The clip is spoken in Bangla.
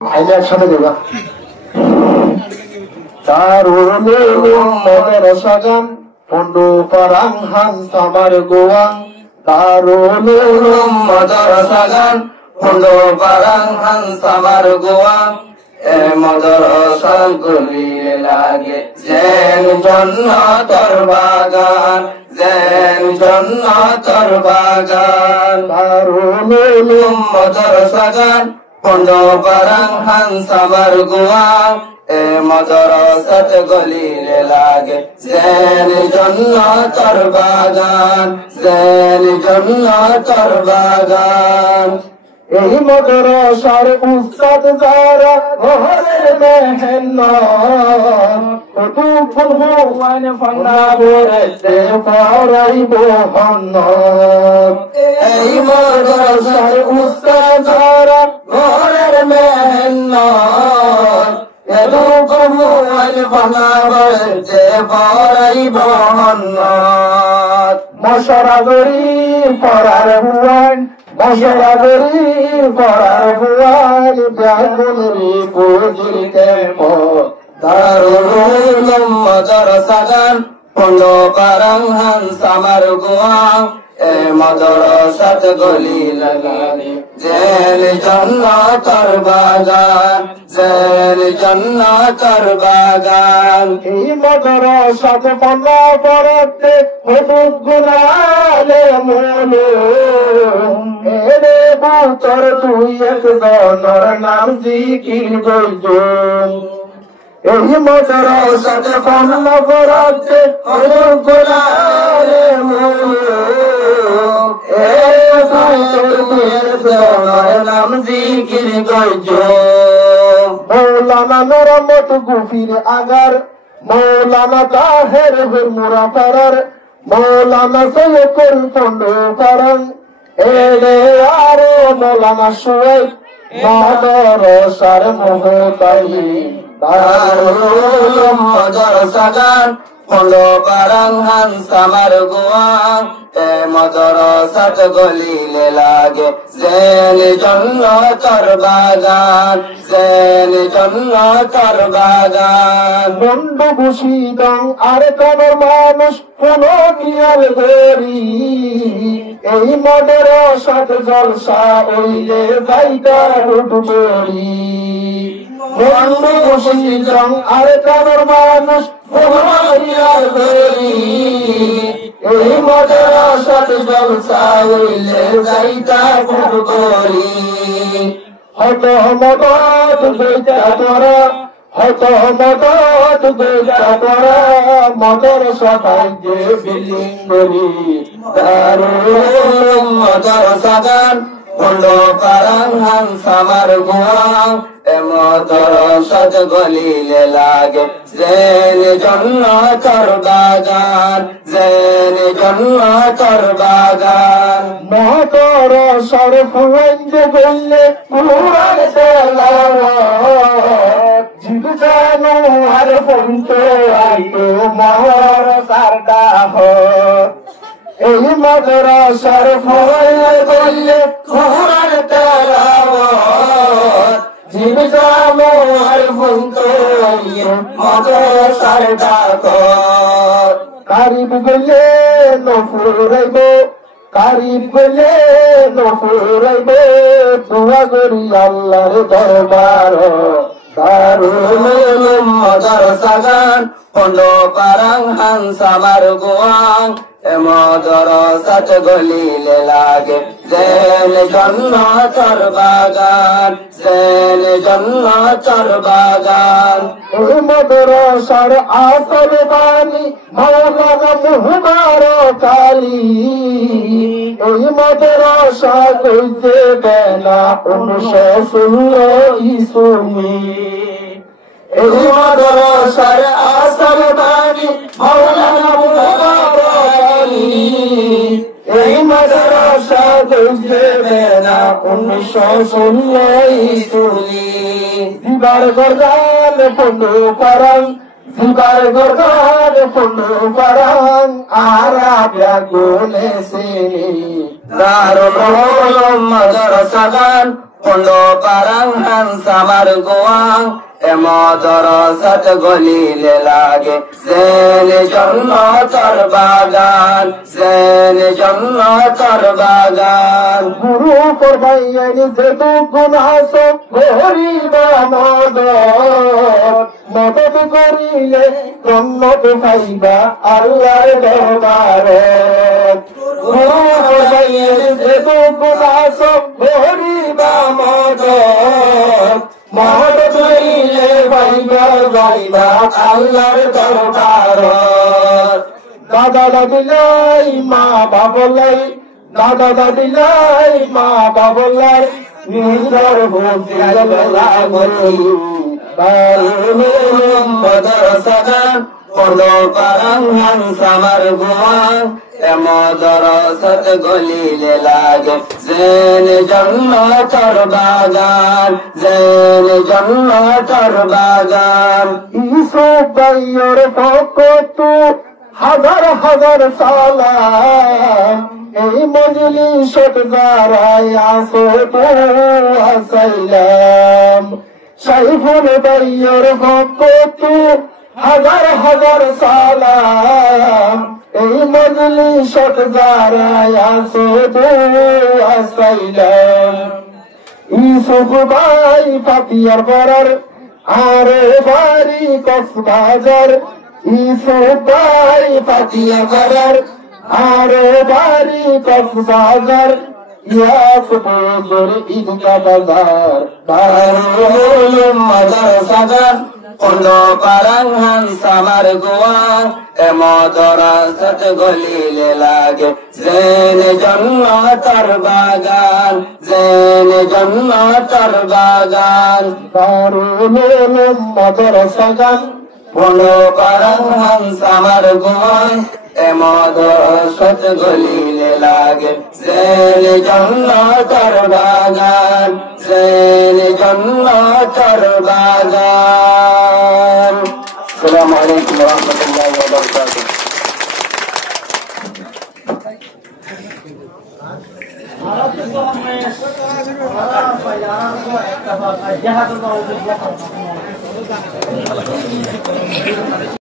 আইলে একসাথে দেবা দারুল উলুম মাদ্রাসা গান পন্ডু পারাং হান আমার গোয়াং দারুল উলুম মাদ্রাসা গান পন্ডু পারাং হান আমার গোয়াং এ মাদ্রাসা গলিয়ে লাগে যেন জান্নাতের বাগান যেন জান্নাতের বাগান দারুল উলুম মাদ্রাসা গান পন্ডু পারাং হান আমার গোয়াং এ মাদ্রাসাত গলিয়ে লাগে যেন জান্নাতের বাগান যেন জান্নাতের বাগান এই মাদ্রাসার উস্তাদ যারা ঘরের মেহনত কতক্ষণ ভগবান ফান্না বলেছে পড়াইব হন্নত এই মাদ্রাসার উস্তাদ যারা ঘরের মেহনত কতক্ষণ ভগবান ফান্না বলেছে পড়াইব হন্নত মশরা গরি পড়ার হুয়ান মশরা গরি পড়ার হুয়ান ব্যাগুনরি বুঝির কেমো দারুল উলুম মাদ্রাসা গান পন্ডু পারাং হান আমার গোয়াং এ মাদ্রাসাত গলিয়ে লাগে যেন জান্নাতের বাগান যেন জান্নাতের বাগান এই মাদ্রাসাত পড়া পড়তে হদুদ গুনালে মুলুম এরে বুতর তুই একজনের নাম জিকির গইজুম এই মাদ্রাসাত পড়া পড়তে হদুদ গুনালে মুলুম এরে বুতর তুই একজনের নাম জিকির গইজুম মৌলানা নরমত গুফির আগার মৌলানা তাহের হুরমুরা পারার মৌলানা সৈয়দ পন্ডু পারাং এডে আরো মৌলানা সুয়েব মাদ্রাসার মুহতামি দারুল উলুম মাদ্রাসা গান পন্ডু পারাং হান আমার গোয়াং এ মাদ্রাসাত গলিয়ে লাগে যেন জান্নাতের বাগান যেন জান্নাতের বাগান বন্ধু বুশিদং আর কোন মানুষ কোন কিয়াল গরি এই মাদ্রাসাত জলসা ওইলে যাইতা উঠবরি বন্ধু বুশিদং আর কোন মানুষ কোন কিয়াল গরি এই মাদ্রাসাত জলসা ওইলে যাইতা উঠবরি হত মদত বইতা তোরা হত মদত বইতা তোরা মাদ্রাসা যে বিল্ডিং গরি দারুল উলুম মাদ্রাসা গান পন্ডু পারাং হান আমার গোয়াং এ মাদ্রাসাত গলিয়ে লাগে যেন জান্নাতের বাগান যেন জান্নাতের বাগান মাদ্রাসার ফুয়েঞ্জ গইলে কুরআন তেলাওয়াত জিব জানো আর পন্ত আইতো মাদ্রাসার দাহত এই মাদ্রাসার ফুয়েঞ্জ গইলে কুরআন তেলাওয়াত জিব জানো আর পন্ত আইতো মাদ্রাসার দাহত কারিব গইলে নফুরাইব কারিব গইলে নফুরাইব দোয়া করি আল্লাহর দরবার দারুল উলুম মাদ্রাসা গান পন্ডু পারাং হান আমার গোয়াং এ মাদ্রাসাত গলিয়ে লাগে যেন জান্নাতের বাগান যেন জান্নাতের বাগান এই মাদ্রাসার আসল বাণী মাওলানা মুহতার কালী এই মাদ্রাসা কইতে বেলা 1916 ইসমি এই মাদ্রাসার আসল বাণী মাওলানা মুহতার কালী এই মাদ্রাসা কইতে বেলা 1916 ইসমি দিবার গর্দান পন্ডু পারাং দিবার গর্দান পন্ডু পারাং আরাবিয়া গুনে সিনি দারুল উলুম মাদ্রাসা গান Pondo parang samar goang emodor sat golile lage zene jonno tor bagan zene jonno tor bagan guru korbayani zetu gunaso goriba modor মদত করিলে জন্নত পাইবা আল্লাহর দরবারে গুরু হইলে যেতু গুনাহ করিবা মদত করিলে পাইবা যাইবা আল্লাহর দরবারে দাদা দাদিলাই মা বাবলাই দাদা দাদিলাই মা বাবলাই নিজের ভক্তি লাগি madrasakan pondok parangan samar guang madrasat golile lage zene jannatar bagan zene jannatar bagan Yusuf bhaiyor pokkotu হাজার হাজার সালাম এই মজলিসত যারাই আসো তো আসাইলাম সাইফুল ভাইয়ের ভক্ত হাজার হাজার সালাম এই মজলিসত যারাই আসো তো আসাইলাম ইউসুফ ভাই ফাতিয়ার পাড়ার আরে বাড়ি কক্সবাজার ইউসুফ ভাই ফাতিয়ার পাড়ার আরে বাড়ি কক্সবাজার ইয়াকুবুর ঈদগা বাজার বারুল মাদ্রাসাগান পondok parangan samar goang madrasat golile lage zene jannatar bagan zene jannatar bagan barul madrasagan pondok parangan samar goang madrasat golile lage zene jannatar bagan zene jannatar bagan. Assalamualaikum warahmatullahi wabarakatuh.